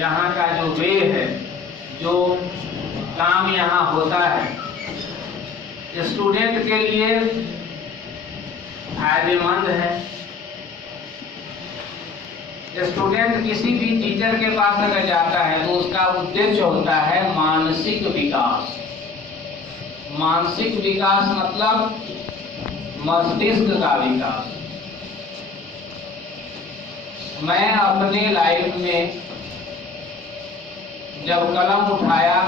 यहाँ का जो वे है, जो काम यहाँ होता है, स्टूडेंट के लिए फायदेमंद है। स्टूडेंट किसी भी टीचर के पास अगर जाता है तो उसका उद्देश्य होता है मानसिक विकास। मानसिक विकास मतलब मस्तिष्क का विकास। मैं अपने लाइफ में जब कलम उठाया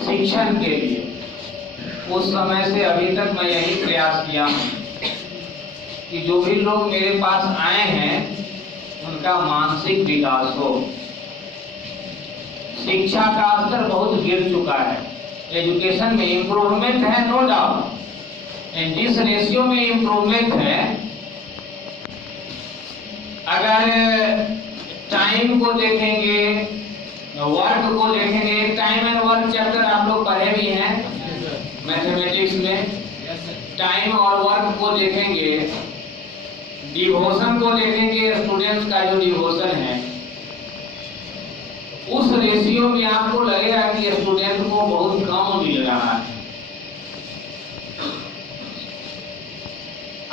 शिक्षण के लिए, उस समय से अभी तक मैं यही प्रयास किया हूँ कि जो भी लोग मेरे पास आए हैं उनका मानसिक विकास हो। शिक्षा का स्तर बहुत गिर चुका है, एजुकेशन में इम्प्रूवमेंट है, नो डाउट। जिस रेशियो में इम्प्रूवमेंट है, अगर टाइम को देखेंगे, वर्क को देखेंगे, टाइम एंड वर्क चैप्टर आप लोग पढ़े भी हैं मैथमेटिक्स में। टाइम और वर्क को देखेंगे, डिवोशन को देखेंगे, स्टूडेंट्स का जो डिवोशन है, उस रेशियो में आपको लगेगा कि स्टूडेंट को बहुत कम मिल रहा है।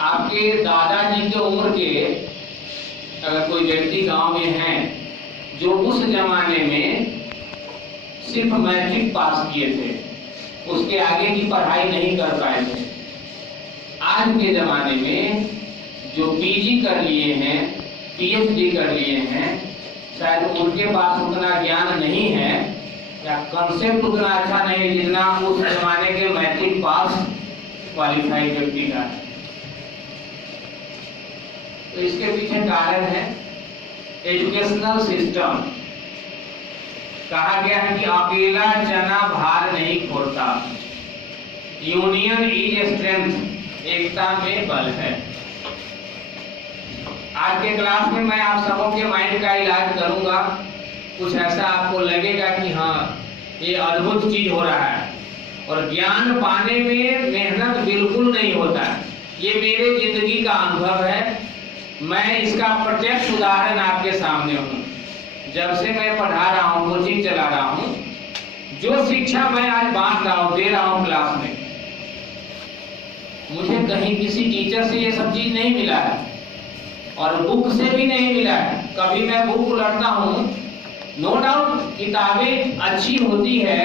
आपके दादाजी के उम्र के अगर कोई व्यक्ति गांव में है जो उस जमाने में सिर्फ मैट्रिक पास किए थे, उसके आगे की पढ़ाई नहीं कर पाए थे, आज के जमाने में जो पीजी कर लिए हैं, पीएचडी कर लिए हैं, शायद उनके पास उतना ज्ञान नहीं है या कंसेप्ट उतना अच्छा नहीं है जितना उस जमाने के मैट्रिक पास क्वालिफाइड व्यक्ति का है। तो इसके पीछे कारण है एजुकेशनल सिस्टम। कहा गया है कि अकेला चना भार नहीं फोड़ता, यूनियन इज स्ट्रेंथ, एकता में बल है। आज के क्लास में मैं आप सबों के माइंड का इलाज करूंगा। कुछ ऐसा आपको लगेगा कि हाँ ये अद्भुत चीज हो रहा है, और ज्ञान पाने में मेहनत बिल्कुल नहीं होता है। ये मेरे जिंदगी का अनुभव है, मैं इसका प्रत्यक्ष उदाहरण आपके सामने हूँ। जब से मैं पढ़ा रहा हूँ, कोचिंग चला रहा हूँ, जो शिक्षा मैं आज बांट रहा हूँ, दे रहा हूँ क्लास में, मुझे कहीं किसी टीचर से ये सब चीज नहीं मिला है और बुक से भी नहीं मिला है। कभी मैं बुक उलटता हूँ, नो डाउट किताबें अच्छी होती है,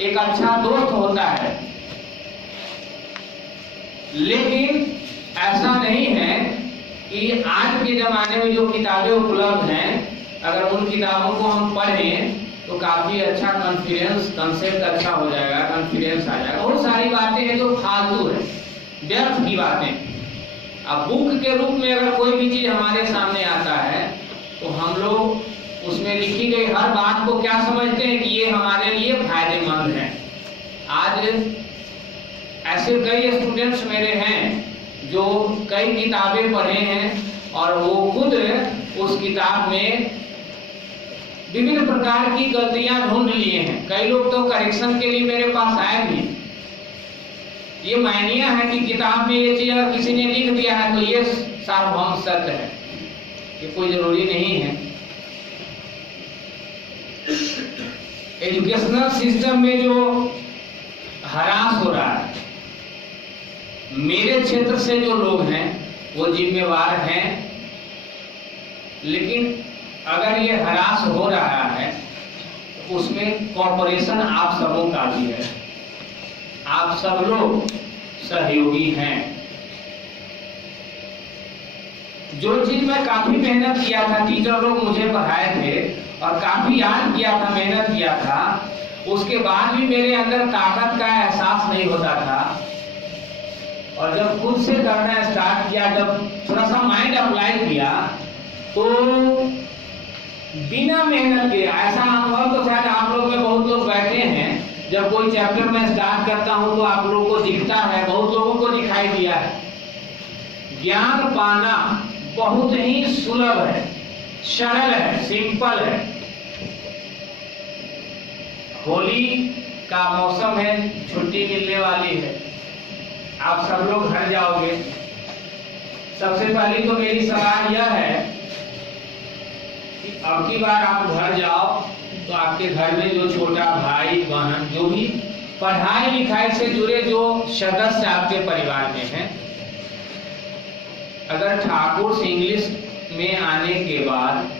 एक अच्छा दोस्त होता है, लेकिन ऐसा नहीं है कि आज के जमाने में जो किताबें उपलब्ध हैं, अगर उन किताबों को हम पढ़ें तो काफी अच्छा कॉन्फिडेंस, कंसेप्ट अच्छा हो जाएगा, कॉन्फिडेंस आ जाएगा। बहुत सारी बातें हैं जो फालतू है, व्यर्थ की बातें। अब बुक के रूप में अगर कोई भी चीज हमारे सामने आता है तो हम लोग उसमें लिखी गई हर बात को क्या समझते हैं कि ये हमारे लिए फायदेमंद है। आज ऐसे कई स्टूडेंट्स मेरे हैं जो कई किताबें पढ़े हैं और वो खुद उस किताब में विभिन्न प्रकार की गलतियां ढूंढ लिए हैं। कई लोग तो करेक्शन के लिए मेरे पास आए भी। ये मायनिया है कि किताब में ये चीज अगर किसी ने लिख दिया है तो ये सार्वभौम सत्य है, ये कोई जरूरी नहीं है। एजुकेशनल सिस्टम में जो हरास हो रहा है, मेरे क्षेत्र से जो लोग हैं वो जिम्मेवार हैं, लेकिन अगर ये हरास हो रहा है तो उसमें कॉर्पोरेशन आप सबों का भी है। आप सब लोग सहयोगी हैं। जो चीज मैं काफी मेहनत किया था, टीचर लोग मुझे पढ़ाए थे और काफी याद किया था, मेहनत किया था, उसके बाद भी मेरे अंदर ताकत का एहसास नहीं होता था। और जब खुद से करना स्टार्ट किया, जब थोड़ा सा माइंड अप्लाई किया, तो बिना मेहनत के ऐसा अनुभव तो शायद आप लोग में बहुत लोग बैठे हैं। जब कोई चैप्टर में स्टार्ट करता हूं तो आप लोगों को दिखता है, बहुत लोगों को दिखाई दिया है, ज्ञान पाना बहुत ही सुलभ है, सरल है, सिंपल है। होली का मौसम है, छुट्टी मिलने वाली है, आप सब लोग घर जाओगे। सबसे पहली तो मेरी सलाह यह है कि अब की बार आप घर जाओ तो आपके घर में जो छोटा भाई बहन जो भी पढ़ाई लिखाई से जुड़े जो सदस्य आपके परिवार में हैं, अगर ठाकुर इंग्लिश में आने के बाद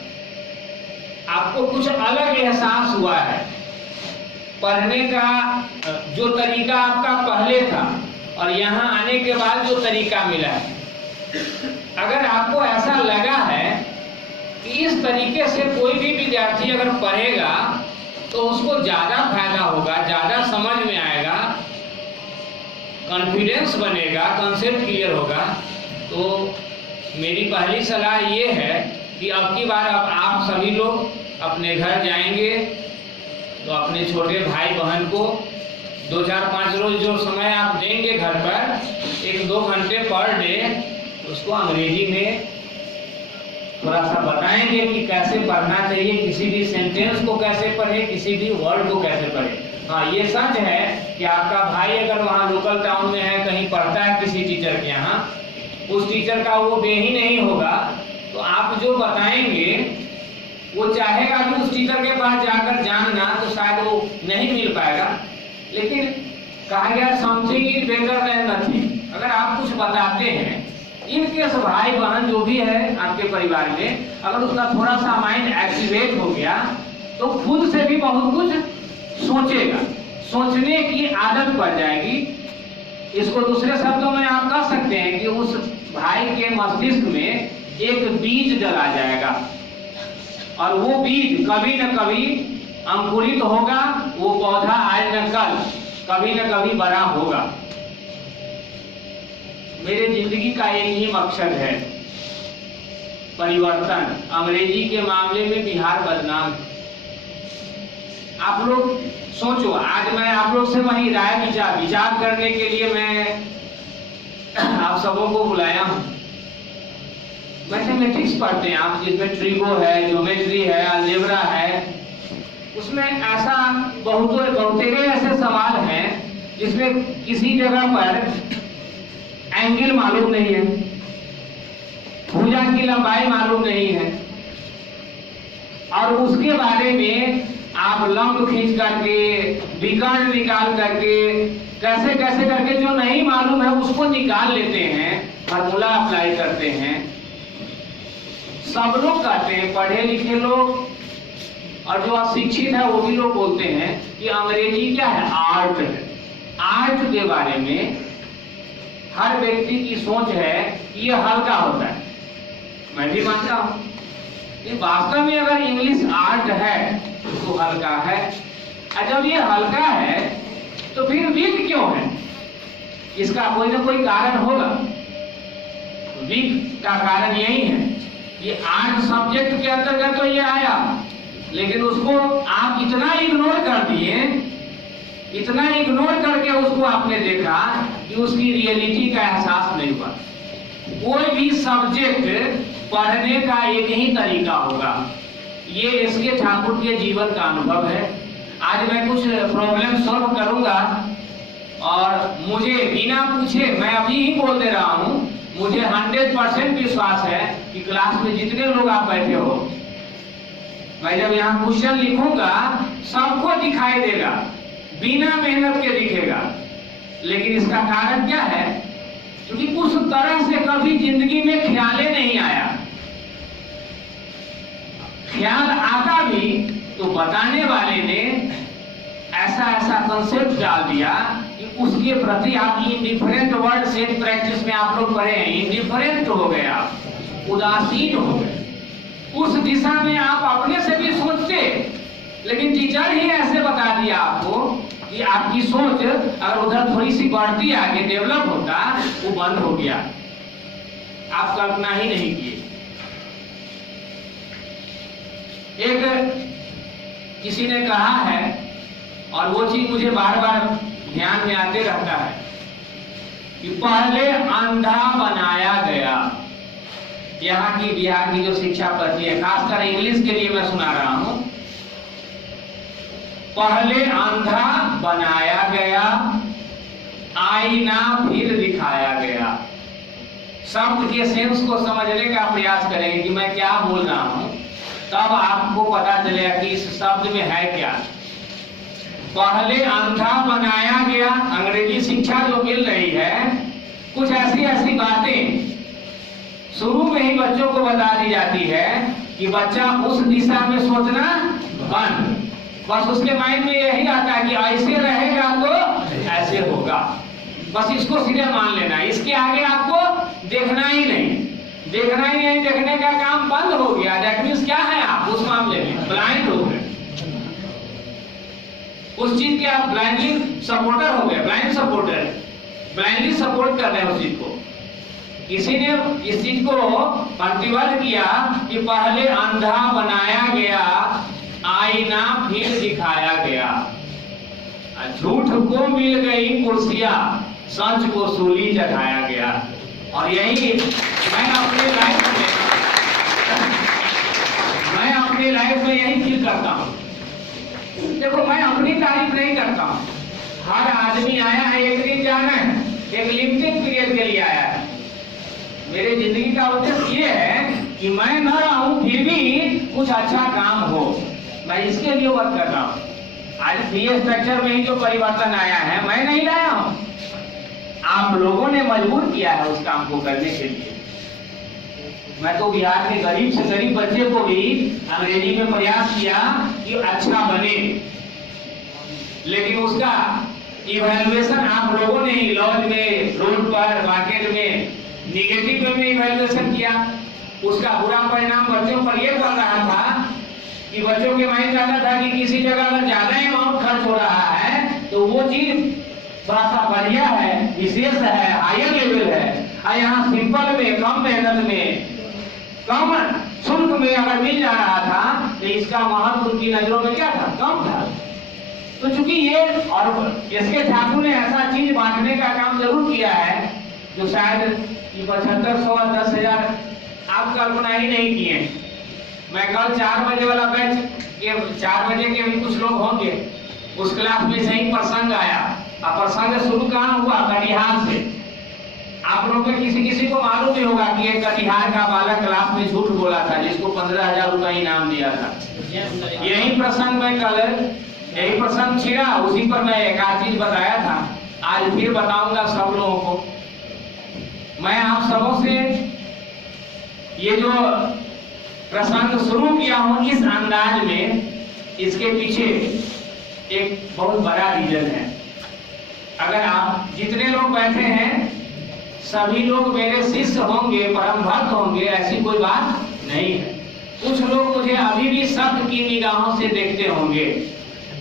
आपको कुछ अलग एहसास हुआ है, पढ़ने का जो तरीका आपका पहले था और यहाँ आने के बाद जो तरीका मिला है, अगर आपको ऐसा लगा है कि इस तरीके से कोई भी विद्यार्थी अगर पढ़ेगा तो उसको ज्यादा फायदा होगा, ज्यादा समझ में आएगा, कॉन्फिडेंस बनेगा, कंसेप्ट क्लियर होगा, तो मेरी पहली सलाह ये है कि अब की बार अब आप सभी लोग अपने घर जाएंगे तो अपने छोटे भाई बहन को 2-4-5 रोज जो समय आप देंगे घर पर, 1-2 घंटे पर डे उसको अंग्रेजी में थोड़ा सा बताएंगे कि कैसे पढ़ना चाहिए, किसी भी सेंटेंस को कैसे पढ़े, किसी भी वर्ड को कैसे पढ़े। हाँ, ये सच है कि आपका भाई अगर वहाँ लोकल टाउन में है, कहीं पढ़ता है किसी टीचर के यहाँ, उस टीचर का वो वे ही नहीं होगा, तो आप जो बताएंगे वो चाहेगा कि उस टीचर के पास जाकर जानना, तो शायद वो नहीं मिल पाएगा। लेकिन कहा गया something is better than nothing. अगर आप कुछ बताते हैं, इनके भाई बहन जो भी है आपके परिवार में, अगर उसका थोड़ा सा माइंड एक्टिवेट हो गया तो खुद से भी बहुत कुछ सोचेगा, सोचने की आदत पड़ जाएगी। इसको दूसरे शब्दों में आप कह सकते हैं कि उस भाई के मस्तिष्क में एक बीज डला जाएगा और वो बीज कभी न कभी अंकुरित होगा, वो पौधा आज न कल कभी न कभी बड़ा होगा। मेरे जिंदगी का एक ही मकसद है, परिवर्तन। अंग्रेजी के मामले में बिहार बदनाम है। आप लोग सोचो, आज मैं आप लोग से वही राय विचार करने के लिए मैं आप सबों को बुलाया हूँ। मैथमेटिक्स पढ़ते हैं आप, जिसमें ट्रिगो है, ज्योमेट्री है, अलजेब्रा है, उसमें ऐसा बहुतेरे ऐसे सवाल हैं जिसमें किसी जगह पर एंगल मालूम नहीं है, भुजा की लंबाई मालूम नहीं है, और उसके बारे में आप लंब खींच करके, विकर्ण निकाल करके, कैसे कैसे करके जो नहीं मालूम है उसको निकाल लेते हैं, फार्मूला अप्लाई करते हैं। सब लोग कहते हैं, पढ़े लिखे लोग और जो अशिक्षित है वो भी लोग बोलते हैं कि अंग्रेजी क्या है, आर्ट है। आर्ट के बारे में हर व्यक्ति की सोच है कि यह हल्का होता है, मैं भी मानता हूं। वास्तव में अगर इंग्लिश आर्ट है तो हल्का है, और जब ये हल्का है तो फिर वीक क्यों है? इसका कोई ना कोई कारण होगा। वीक का कारण यही है कि आर्ट सब्जेक्ट के अंतर्गत तो ये आया, लेकिन उसको आप इतना इग्नोर कर दिए, इतना इग्नोर करके उसको आपने देखा कि उसकी रियलिटी का एहसास नहीं हुआ। कोई भी सब्जेक्ट पढ़ने का एक ही तरीका होगा, ये इसके ठाकुर के जीवन का अनुभव है। आज मैं कुछ प्रॉब्लम सॉल्व करूंगा और मुझे बिना पूछे, मैं अभी ही बोल दे रहा हूं, मुझे 100% विश्वास है कि क्लास में जितने लोग आप बैठे हो, मैं जब यहाँ क्वेश्चन लिखूंगा सबको दिखाई देगा, बिना मेहनत के दिखेगा। लेकिन इसका कारण क्या है? क्योंकि उस तरह से कभी जिंदगी में ख्याल नहीं आया। ख्याल आता भी तो बताने वाले ने ऐसा कंसेप्ट डाल दिया कि उसके प्रति आप इंडिफरेंट, वर्ड सेट प्रैक्टिस में आप लोग पढ़े हैं, इंडिफरेंट हो गए, आप उदासीन हो गए। उस दिशा में आप अपने से भी सोचते, लेकिन टीचर ही ऐसे बता दिया आपको कि आपकी सोच अगर उधर थोड़ी सी बढ़ती, आगे डेवलप होता, वो बंद हो गया। आप कल्पना ही नहीं किए। एक किसी ने कहा है, और वो चीज मुझे बार बार ध्यान में आते रहता है, कि पहले अंधा बनाया गया। यहाँ की बिहार की जो शिक्षा पद्धति है, खासकर इंग्लिश के लिए मैं सुना रहा हूं, पहले अंधा बनाया गया, आईना फिर दिखाया गया। शब्द के सेंस को समझने का प्रयास करेंगे कि मैं क्या बोल रहा हूं। तब आपको पता चलेगा कि इस शब्द में है क्या। पहले अंधा बनाया गया, अंग्रेजी शिक्षा जो मिल रही है, कुछ ऐसी ऐसी बातें शुरू में ही बच्चों को बता दी जाती है कि बच्चा उस दिशा में सोचना बंद। बस उसके माइंड में यही आता है कि ऐसे रहेगा तो ऐसे होगा, बस इसको सीधे मान लेना, इसके आगे आपको देखना ही नहीं, देखना ही नहीं, देखने का काम बंद हो गया। दैट मींस क्या है, आप उस मामले में ब्लाइंड हो गए, उस चीज के आप ब्लाइंडली सपोर्टर हो गए, ब्लाइंड सपोर्टर, ब्लाइंडली सपोर्ट कर रहे हैं उस चीज को। किसी ने इस चीज को प्रतिबद्ध किया कि पहले अंधा बनाया गया, आईना फिर दिखाया गया, झूठ को मिल गई कुर्सियां, सच को सूली चढ़ाया गया। और यही मैं अपनी लाइफ में यही फील करता हूँ। देखो, मैं अपनी तारीफ नहीं करता हूँ, हर आदमी आया है, एक दिन जाना है, एक लिमिटेड पीरियड के लिए आया है। मेरे जिंदगी का उद्देश्य ये है कि मैं न रहूं फिर भी कुछ अच्छा काम हो, मैं इसके लिए वर्क कर रहा हूँ। आज फी स्ट्रक्चर में ही जो परिवर्तन आया है, मैं नहीं लाया हूँ, आप लोगों ने मजबूर किया है उस काम को करने के लिए। मैं तो बिहार के गरीब से गरीब बच्चे को भी अंग्रेजी में प्रयास किया कि अच्छा बने, लेकिन उसका इवैल्यूएशन आप लोगों ने ही लॉज में, रोड पर, मार्केट में निगेटिव में इवैल्यूएशन किया। उसका बुरा परिणाम बच्चों पर यह पड़ रहा था कि बच्चों के माइंड में आता था कि किसी जगह अगर ज्यादा अमाउंट खर्च हो रहा है तो वो चीज थोड़ा सा बढ़िया है, विशेष है, हायर लेवल है। और यहाँ सिंपल में, कम मेहनत में, कम शुल्क में अगर मिल जा रहा था तो इसका महत्व उनकी नजरों में क्या था, कम था। तो चूंकि ये और इसके ठाकुर ने ऐसा चीज बांटने का काम जरूर किया है जो शायद 7500 और 10,000 आप कल्पना ही नहीं किए। मैं कल 4 बजे वाला बैच के 4 बजे के भी कुछ लोग होंगे, उस क्लास में से ही प्रसंग आया। अब प्रसंग शुरू कहाँ हुआ, कटिहार से। आप लोगों में किसी को मालूम ही होगा कि एक कटिहार का बालक क्लास में झूठ बोला था, जिसको 15,000 रुपए इनाम दिया था। यही प्रसंग में कल, यही प्रसंग छिड़ा, उसी पर मैं एक आध चीज बताया था, आज फिर बताऊंगा सब लोगों को। मैं आप सबों से ये जो प्रसंग शुरू किया हूं इस अंदाज में, इसके पीछे एक बहुत बड़ा रीजन है। अगर आप जितने लोग बैठे हैं सभी लोग मेरे शिष्य होंगे, परम भक्त होंगे, ऐसी कोई बात नहीं है। कुछ लोग मुझे अभी भी शक की निगाहों से देखते होंगे,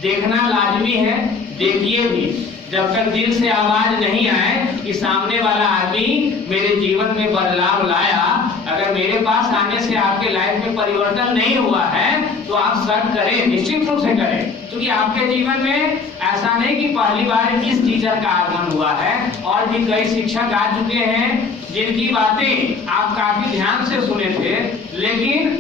देखना लाजमी है, देखिए भी, जब तक दिल से आवाज नहीं आए कि सामने वाला आदमी मेरे जीवन में बदलाव लाया। अगर मेरे पास आने से आपके लाइफ में परिवर्तन नहीं हुआ है तो आप शक करें, निश्चित रूप से करें, क्योंकि आपके जीवन में ऐसा नहीं कि पहली बार इस टीचर का आगमन हुआ है, और भी कई शिक्षक आ चुके हैं जिनकी बातें आप काफी ध्यान से सुने थे, लेकिन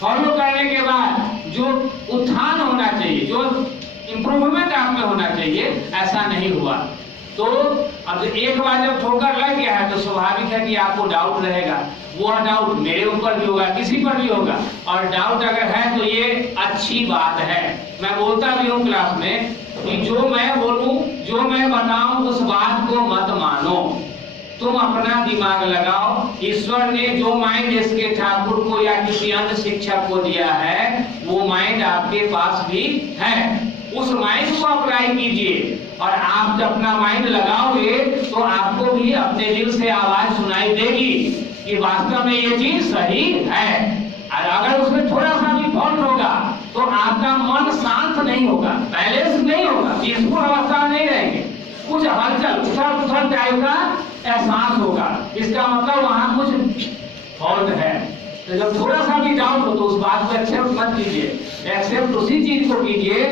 फॉलो करने के बाद जो उत्थान होना चाहिए, जो इंप्रूवमेंट आप में होना चाहिए, ऐसा नहीं हुआ। तो अब एक बार जब ठोकर लग गया है तो स्वाभाविक है कि आपको डाउट रहेगा। वो डाउट मेरे ऊपर भी होगा, किसी पर भी होगा, और डाउट अगर है तो ये अच्छी बात है। मैं बोलता भी हूँ क्लास में कि जो मैं बोलूं, जो मैं बताऊं, उस बात को मत मानो, तुम अपना दिमाग लगाओ। ईश्वर ने जो माइंड इसके ठाकुर को या किसी अन्य शिक्षक को दिया है, वो माइंड आपके पास भी है। उस माइंड को अप्लाई कीजिए, और आप जब अपना माइंड लगाओगे तो आपको भी अपने दिल से आवाज सुनाई देगी कि वास्तव में ये चीज सही है। और अगर उसमें थोड़ा सा भी फॉल्ट होगा तो आपका मन शांत नहीं होगा, बैलेंस नहीं होगा, पीसफुल अवस्था में नहीं रहेंगे, कुछ हलचल, उछल टाइप का एहसास होगा। इसका मतलब वहां कुछ फॉल्ट है। तो जब थोड़ा सा भी डाउट हो तो उस बात को एक्सेप्ट मत कीजिए, एक्सेप्ट उसी चीज को कीजिए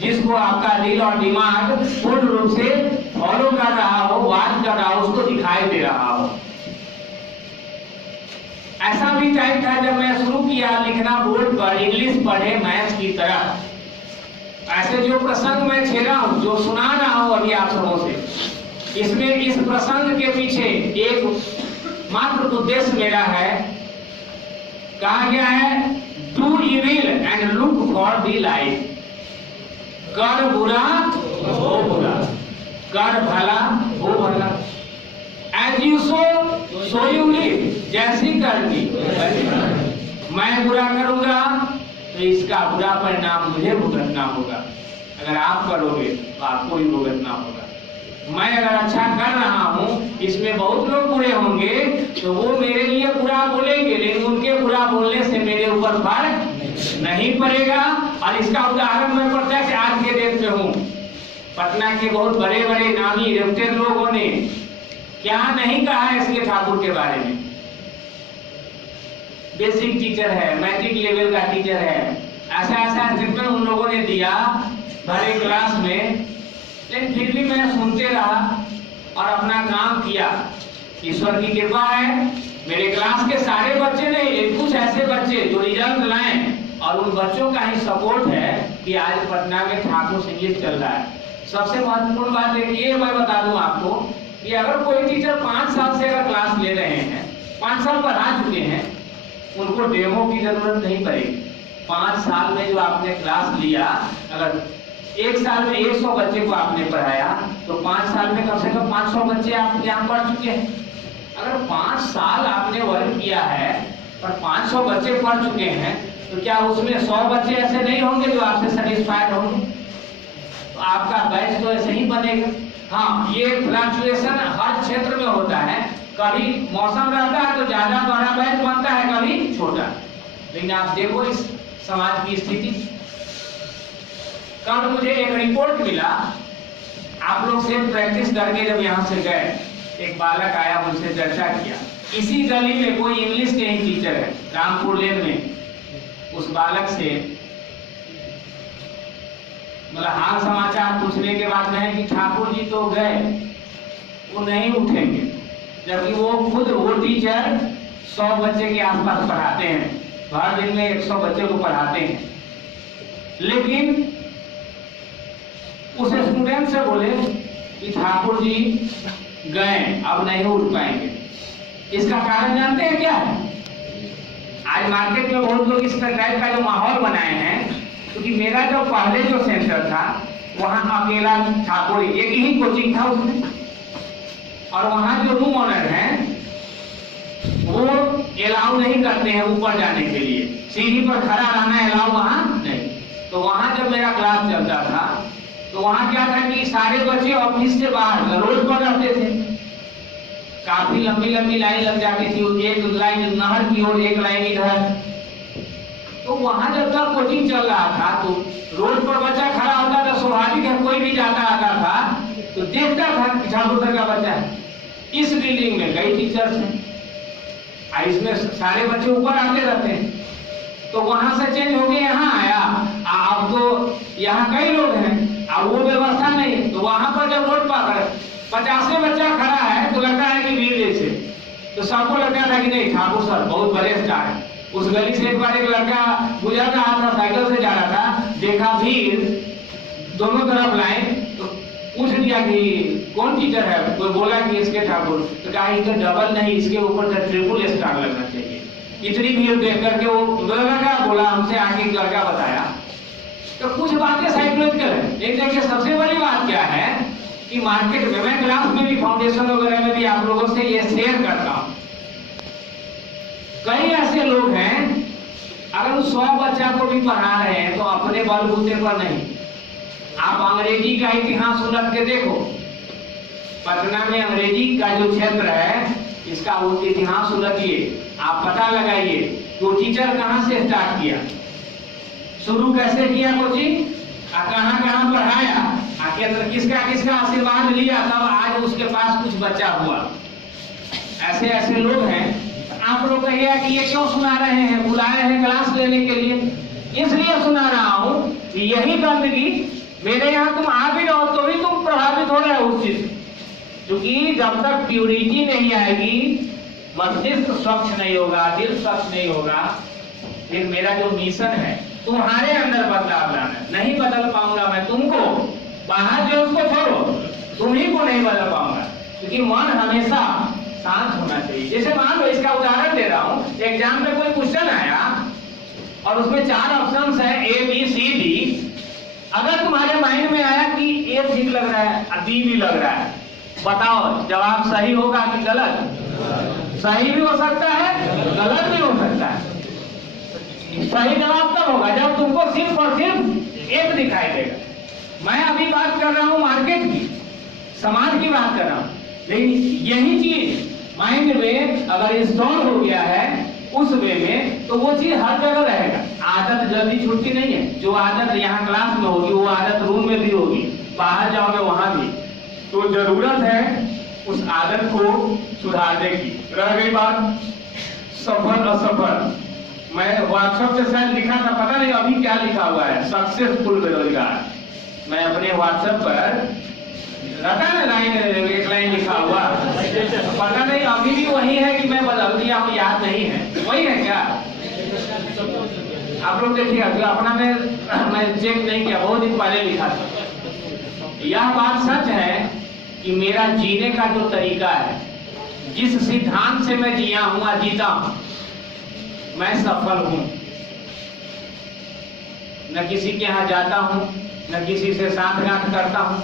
जिसको आपका दिल और दिमाग पूर्ण रूप से फॉलो कर रहा हो, वाच कर रहा हो, उसको दिखाई दे रहा हो। ऐसा भी टाइम था जब मैं शुरू किया लिखना बोर्ड पर, इंग्लिश पढ़े मैथ्स की तरह। ऐसे जो प्रसंग मैं छेड़ा हूं, जो सुना रहा हूं अभी आप सबों से, इसमें इस प्रसंग के पीछे एक मात्र उद्देश्य मेरा है। कहा गया है do evil and look for the light. कर बुरा हो बुरा, कर भला हो भला। As you sow you reap, जैसी करनी वैसी करनी। मैं बुरा करूंगा तो इसका बुरा परिणाम मुझे भुगतना होगा, अगर आप करोगे तो आपको ही भुगतना होगा। मैं अगर अच्छा कर रहा हूँ, इसमें बहुत लोग बुरे होंगे तो वो मेरे लिए बुरा बोलेंगे, लेकिन उनके बुरा बोलने से मेरे ऊपर फर्क नहीं पड़ेगा। और इसका उदाहरण मैं प्रत्यक्ष आज के डेट में हूँ। पटना के बहुत बड़े बड़े नामी रेप्यूटेड लोगों ने क्या नहीं कहा है इसके ठाकुर के बारे में। बेसिक टीचर है, मैट्रिक लेवल का टीचर है, ऐसा ऐसा ट्रीटमेंट उन लोगों ने दिया भरे क्लास में, लेकिन फिर भी मैं सुनते रहा और अपना काम किया। ईश्वर की कृपा है, मेरे क्लास के सारे बच्चे नहीं, लेकिन कुछ ऐसे बच्चे जो रिजल्ट लाए, और उन बच्चों का ही सपोर्ट है कि आज पटना में ठाकुर इंग्लिश चल रहा है। सबसे महत्वपूर्ण बात है कि ये मैं बता दूं आपको कि अगर कोई टीचर 5 साल से अगर क्लास ले रहे हैं, 5 साल पढ़ा चुके हैं, उनको डेमो की जरूरत नहीं पड़ेगी। 5 साल में जो आपने क्लास लिया, अगर 1 साल में 100 बच्चे को आपने पढ़ाया तो 5 साल में कम से कम 500 बच्चे आप यहाँ पढ़ चुके हैं। अगर 5 साल आपने वर्क किया है और 500 बच्चे पढ़ चुके हैं, तो क्या उसमें 100 बच्चे ऐसे नहीं होंगे जो आपसे सेटिस्फाइड होंगे? तो आपका बैच तो ऐसे ही बनेगा। हाँ, ये फ्लक्चुएशन हर क्षेत्र में होता है, कभी मौसम रहता है तो ज्यादा बड़ा बैच बनता है, कभी छोटा। लेकिन आप देखो इस समाज की स्थिति। कल मुझे एक रिपोर्ट मिला, आप लोग से प्रैक्टिस करके जब यहाँ से गए, एक बालक आया, मुझसे चर्चा किया। इसी गली में कोई इंग्लिश के ही टीचर है, रामपुर लेन में। उस बालक से मतलब हाल समाचार पूछने के बाद कहें कि ठाकुर जी तो गए, वो नहीं उठेंगे, जबकि वो खुद वो टीचर 100 बच्चे के आसपास पढ़ाते हैं, हर दिन में 100 बच्चे को पढ़ाते हैं। लेकिन उस स्टूडेंट से बोले कि ठाकुर जी गए, अब नहीं उठ पाएंगे। इसका कारण जानते हैं क्या है? आज मार्केट में बहुत लोग इस टाइप का जो माहौल बनाए हैं, क्योंकि मेरा जो पहले जो सेंटर था वहाँ अकेला ठाकुर, एक ही कोचिंग था उसमें, और वहाँ जो रूम ऑनर हैं वो अलाउ नहीं करते हैं ऊपर जाने के लिए, सीढ़ी पर खड़ा रहना अलाउ वहाँ नहीं। तो वहाँ जब मेरा क्लास चलता था तो वहाँ क्या था कि सारे बच्चे ऑफिस से बाहर रोड पर रहते थे, काफी लंबी लंबी लाइन लग जाती थी, एक लाइन नहर की ओर, एक लाइन इधर। तो वहां जब तक कोचिंग चल रहा था तो रोड पर बच्चा खड़ा होता था, स्वाभाविक है कोई भी जाता आता था तो देखता था कि ठाकुर सर का बच्चा है। इस बिल्डिंग में कई टीचर्स हैं, इसमें सारे बच्चे ऊपर आते रहते हैं। तो वहां से चेंज होके यहाँ आया, अब तो यहाँ कई लोग हैं, अब वो व्यवस्था नहीं। तो वहां पर जब रोड पर 50 बच्चा खड़ा है तो लगता है कि भीड़ जैसे, तो सबको लगता था कि नहीं ठाकुर सर बहुत बड़े स्टार है। उस गली से एक बार एक लड़का गुजर रहा था, साइकिल से जा रहा था, देखा भीड़ दोनों तरफ लाइन, तो पूछ लिया कि कौन टीचर है, कोई बोला कि इसके ठाकुर, तो कहा इसका डबल नहीं, इसके ऊपर तो ट्रिपल स्टार लगना चाहिए। इतनी भीड़ देख करके वो लड़का बोला, हमसे आगे लड़का बताया। तो कुछ बातें साइकोलॉजिकल है, लेकिन देखिए सबसे बड़ी बात क्या है कि मार्केट में, मैं क्लास में भी, फाउंडेशन वगैरह में भी आप लोगों से ये शेयर करता हूँ, कई ऐसे लोग हैं अगर 100 बच्चा को भी पढ़ा रहे हैं तो अपने बलबूते पर नहीं। आप अंग्रेजी का इतिहास उलट के देखो, पटना में अंग्रेजी का जो क्षेत्र है इसका इतिहास उलटिए, आप पता लगाइए तो टीचर कहाँ से स्टार्ट किया, शुरू कैसे किया कोचिंग, कहाँ कहाँ पढ़ाया, आखिर किसका किसका आशीर्वाद लिया, तब आज उसके पास कुछ बच्चा हुआ। ऐसे ऐसे लोग हैं। आप लोग कहिए कि ये क्यों सुना रहे हैं, बुलाए हैं क्लास लेने के लिए, इसलिए सुना रहा हूँ कि यही गंदगी मेरे यहाँ तुम आ भी रहो तो भी तुम प्रभावित हो रहे हो उस चीज, क्योंकि जब तक प्यूरिटी नहीं आएगी, मस्तिष्क स्वच्छ नहीं होगा, दिल स्वच्छ नहीं होगा, फिर मेरा जो मिशन है तुम्हारे अंदर बदलाव लाना, नहीं बदल पाऊंगा मैं तुमको, बाहर जो उसको छोड़ो, तुम्ही को नहीं बदल पाऊंगा, क्योंकि मन हमेशा शांत होना चाहिए। जैसे मान लो, इसका उदाहरण दे रहा हूँ, एग्जाम में कोई क्वेश्चन आया और उसमें 4 ऑप्शंस है A B C D। अगर तुम्हारे माइंड में आया कि A ठीक लग रहा है और B भी लग रहा है, बताओ जवाब सही होगा कि गलत? सही भी हो सकता है, गलत भी हो सकता है। सही जवाब तब होगा जब तुमको सिर्फ और सिर्फ एक दिखाई देगा। मैं अभी बात कर रहा हूं मार्केट की, समाज की बात कर रहा हूं, लेकिन यही चीज माइंड में अगर इंस्टॉल हो गया है उस वे में, तो वो चीज हर जगह रहेगा। आदत जल्दी छूटती नहीं है। जो आदत यहाँ क्लास में होगी वो आदत रूम में भी होगी, बाहर जाओगे वहां भी। तो जरूरत है उस आदत को सुधारने की। रह गई बात सफल असफल, मैं व्हाट्सएप पे शायद लिखा था, पता नहीं अभी क्या लिखा हुआ है, सक्सेसफुल बेरोजगार। मैं अपने व्हाट्सएप पर रहता है ना एक लाइन लिखा हुआ, पता नहीं अभी भी वही है कि मैं बदल दिया हूँ, याद नहीं है। वही है क्या? आप लोग देखिएगा, जो अपना मैं चेक नहीं किया, बहुत दिन पहले लिखा था। यह बात सच है कि मेरा जीने का जो तरीका है, जिस सिद्धांत से मैं जिया हूं या जीता हूं, मैं सफल हूं। न किसी के यहां जाता हूं, न किसी से साथ गांठ करता हूं,